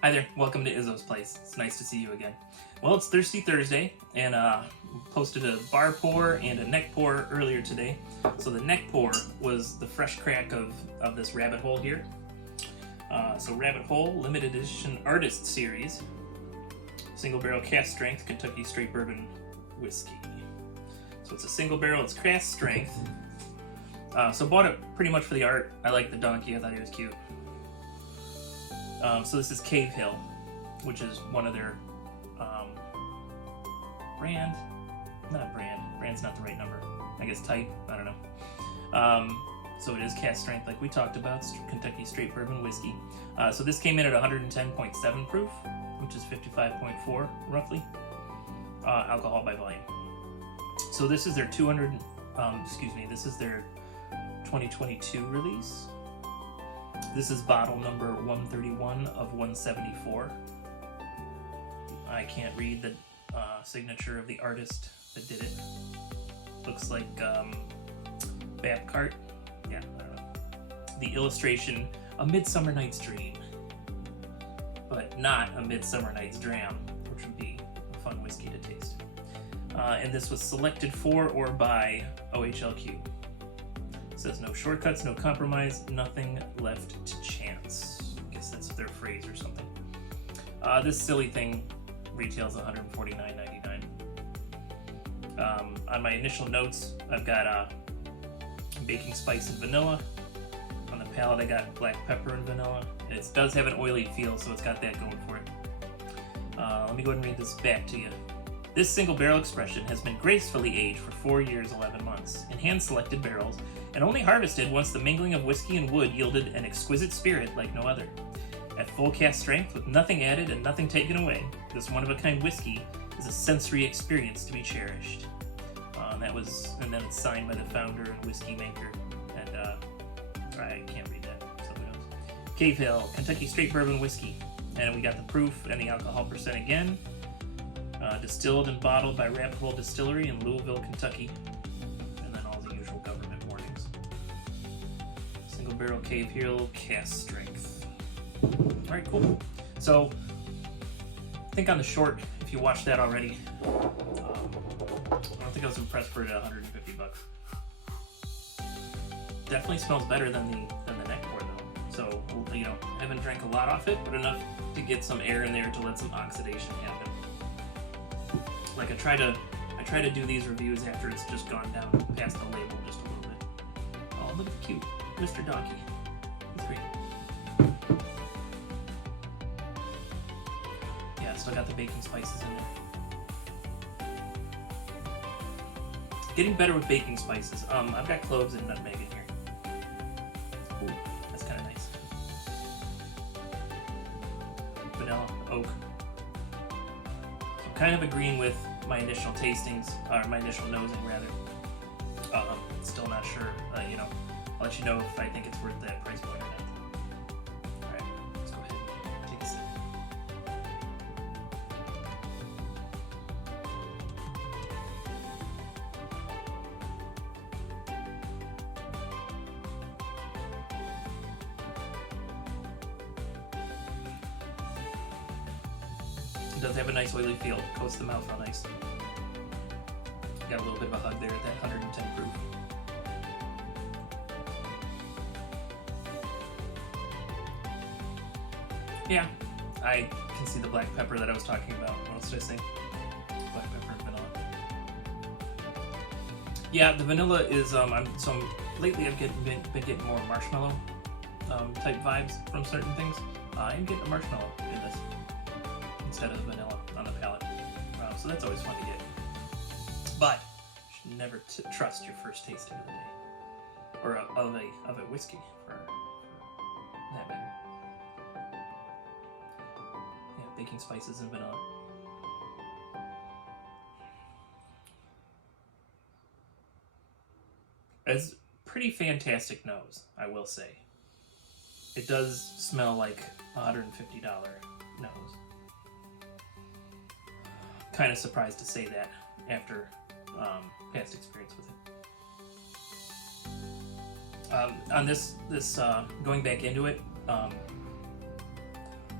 Hi there, welcome to Izzo's place. It's nice to see you again. Well, it's Thirsty Thursday, and posted a bar pour and a neck pour earlier today. So the neck pour was the fresh crack of this Rabbit Hole here. So Rabbit Hole, limited edition artist series, single barrel cask strength Kentucky straight bourbon whiskey. So it's a single barrel, it's cask strength. So bought it pretty much for the art. I like the donkey, I thought he was cute. So this is Cave Hill, which is one of their brand's not the right number, I guess type, I don't know. So it is cask strength like we talked about, Kentucky straight bourbon whiskey. So this came in at 110.7 proof, which is 55.4 roughly, alcohol by volume. So this is their this is their 2022 release. This is bottle number 131 of 174. I can't read the signature of the artist that did it. Looks like Babcart. Yeah, I don't know. The illustration, A Midsummer Night's Dream. But not A Midsummer Night's Dram, which would be a fun whiskey to taste. And this was selected for or by OHLQ. It says no shortcuts, no compromise, nothing left to chance. I guess that's their phrase or something. This silly thing retails $149.99. On my initial notes, I've got baking spice and vanilla. On the palate, I got black pepper and vanilla. It does have an oily feel, so it's got that going for it. Let me go ahead and read this back to you. This single barrel expression has been gracefully aged for 4 years, 11 months, in hand-selected barrels, and only harvested once the mingling of whiskey and wood yielded an exquisite spirit like no other. At full cask strength, with nothing added and nothing taken away, this one-of-a-kind whiskey is a sensory experience to be cherished. And then it's signed by the founder and whiskey maker, and I can't read that, so who knows. Cave Hill, Kentucky straight bourbon whiskey, and we got the proof and the alcohol percent again. Distilled and bottled by Rabbit Hole Distillery in Louisville, Kentucky, and then all the usual government warnings. Single barrel Cave Hill, cask strength. All right, cool. So, I think on the short, if you watched that already, I don't think I was impressed for it at $150. Definitely smells better than the neck pour though. So, I haven't drank a lot off it, but enough to get some air in there to let some oxidation happen. Like I try to do these reviews after it's just gone down past the label just a little bit. Oh, look at the cute Mr. Donkey. He's great. Yeah, so I got the baking spices in there. Getting better with baking spices. I've got cloves and nutmeg in here. Ooh, that's kind of nice. Vanilla, oak. So I'm kind of agreeing with my initial tastings, or my initial nosing rather. Still not sure. I'll let you know if I think it's worth that price point or not. All right, let's go ahead and take a sip. It does have a nice oily feel. Coats the mouth real nice. Got a little bit of a hug there at that 110 proof. Yeah, I can see the black pepper that I was talking about. What else did I say? Black pepper and vanilla. Yeah, the vanilla is lately I've been getting more marshmallow type vibes from certain things. I'm getting a marshmallow in this instead of vanilla on the palate. So that's always fun to get. But you should never trust your first tasting of the day, or of a whiskey for that matter. Yeah, baking spices and vanilla. It's pretty fantastic nose, I will say. It does smell like a $150 nose. Kind of surprised to say that after past experience with it. On this going back into it,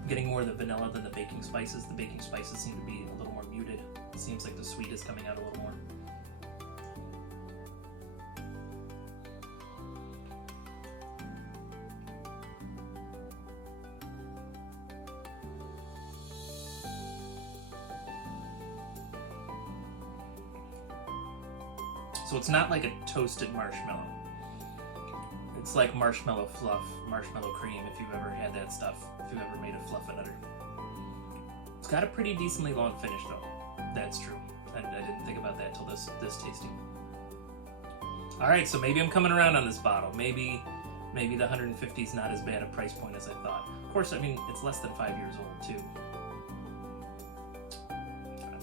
getting more of the vanilla than the baking spices. The baking spices seem to be a little more muted. It seems like the sweet is coming out a little more. So it's not like a toasted marshmallow. It's like marshmallow fluff, marshmallow cream, if you've ever had that stuff, if you've ever made a fluffernutter. It's got a pretty decently long finish though. That's true. I didn't think about that till this tasting. Alright, so maybe I'm coming around on this bottle. Maybe the 150 is not as bad a price point as I thought. Of course, I mean, it's less than 5 years old too.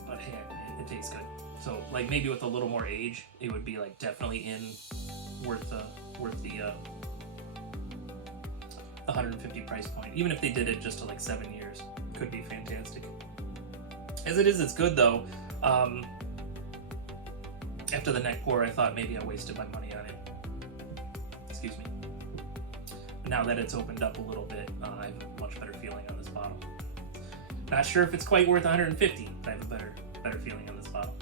But hey, it tastes good. So, like, maybe with a little more age, it would be like definitely worth the 150 price point. Even if they did it just to like 7 years, could be fantastic. As it is, it's good though. After the neck pour, I thought maybe I wasted my money on it. Excuse me. But now that it's opened up a little bit, I have a much better feeling on this bottle. Not sure if it's quite worth 150, but I have a better feeling on this bottle.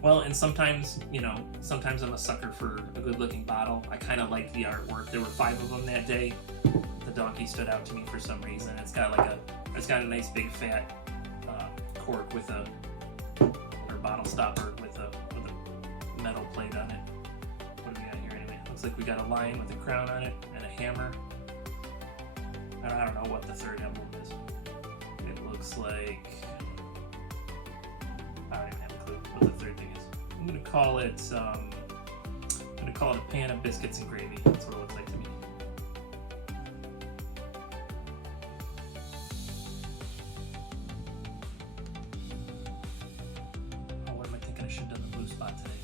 Well, and sometimes, you know, sometimes I'm a sucker for a good-looking bottle. I kind of like the artwork. There were 5 of them that day. The donkey stood out to me for some reason. It's got a nice big fat cork with a bottle stopper with a metal plate on it. What do we got here anyway? Looks like we got a lion with a crown on it and a hammer. I don't know what the third emblem is. It looks like, I don't even have a clue what the third thing is. I'm gonna call it a pan of biscuits and gravy. That's what it looks like to me. Oh, what am I thinking? I should have done the blue spot today.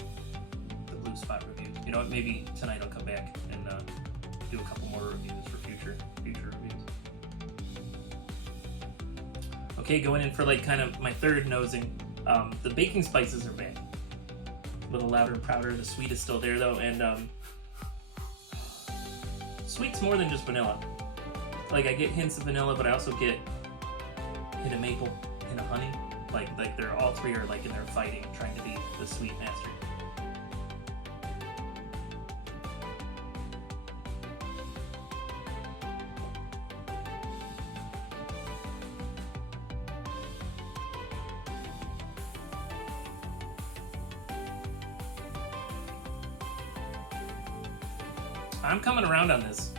The blue spot review. You know what? Maybe tonight I'll come back and do a couple more reviews for future reviews. Okay, going in for like kind of my third nosing. The baking spices are back. A little louder and prouder. The sweet is still there though, and sweet's more than just vanilla. Like, I get hints of vanilla, but I also get a hint of maple, a hint of honey. Like they're all three are like in there fighting, trying to be the sweet master. I'm coming around on this.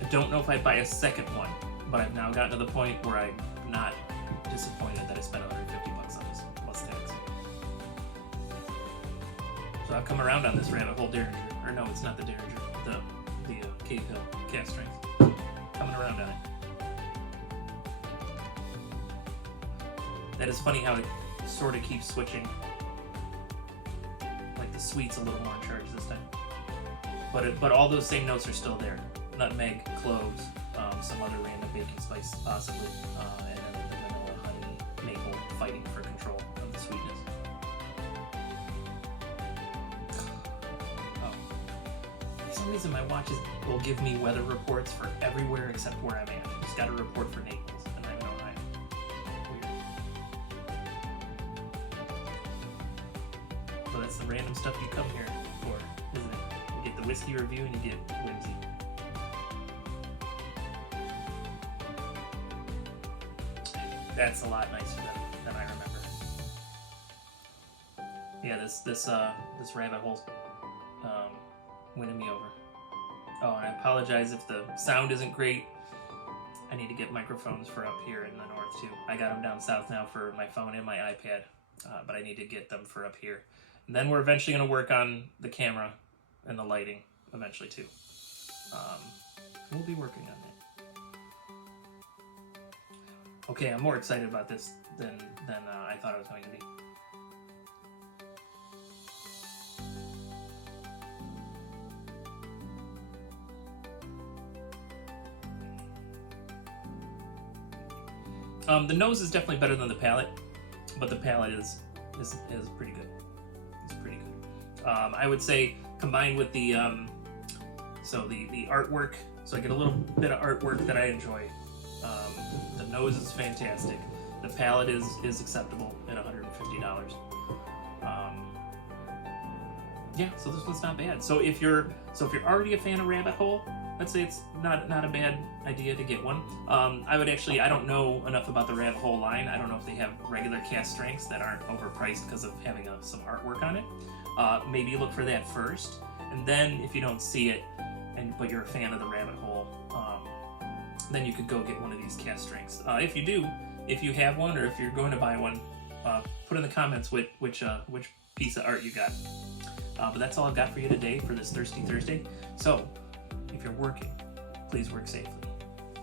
I don't know if I'd buy a second one, but I've now gotten to the point where I'm not disappointed that I spent $150 on this, plus tax. So I've come around on this rabbit hole Derringer. Or no, it's not the Derringer, the Cave Hill Cask strength. Coming around on it. That is funny how it sort of keeps switching. The sweet's a little more in charge this time, but all those same notes are still there. Nutmeg, cloves, some other random baking spice possibly, and then the vanilla, honey, maple fighting for control of the sweetness. Oh, for some reason my watches will give me weather reports for everywhere except where I'm at. I just got a report for Naples, and I'm in Ohio. So that's the random stuff you come here for, isn't it? You get the whiskey review and you get whimsy. That's a lot nicer than I remember. Yeah, this rabbit hole's winning me over. Oh, and I apologize if the sound isn't great. I need to get microphones for up here in the north too. I got them down south now for my phone and my iPad, but I need to get them for up here. And then we're eventually going to work on the camera and the lighting eventually too. We'll be working on that. Okay, I'm more excited about this than I thought I was going to be. The nose is definitely better than the palate, but the palate is pretty good. It's pretty good. I would say combined with the So the artwork, so I get a little bit of artwork that I enjoy. The nose is fantastic. The palette is acceptable at $150. Yeah, so this one's not bad. So if you're already a fan of Rabbit Hole, let's say it's not a bad idea to get one. I would actually, I don't know enough about the Rabbit Hole line. I don't know if they have regular cast strengths that aren't overpriced because of having some artwork on it. Maybe look for that first, and then if you don't see it, but you're a fan of the Rabbit Hole, then you could go get one of these cast strengths. If you do, if you have one, or if you're going to buy one, put in the comments which piece of art you got. But that's all I've got for you today for this Thirsty Thursday. So, if you're working, please work safely.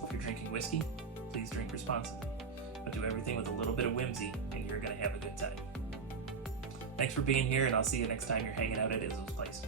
If you're drinking whiskey, please drink responsibly. But do everything with a little bit of whimsy, and you're going to have a good time. Thanks for being here, and I'll see you next time you're hanging out at Izzo's place.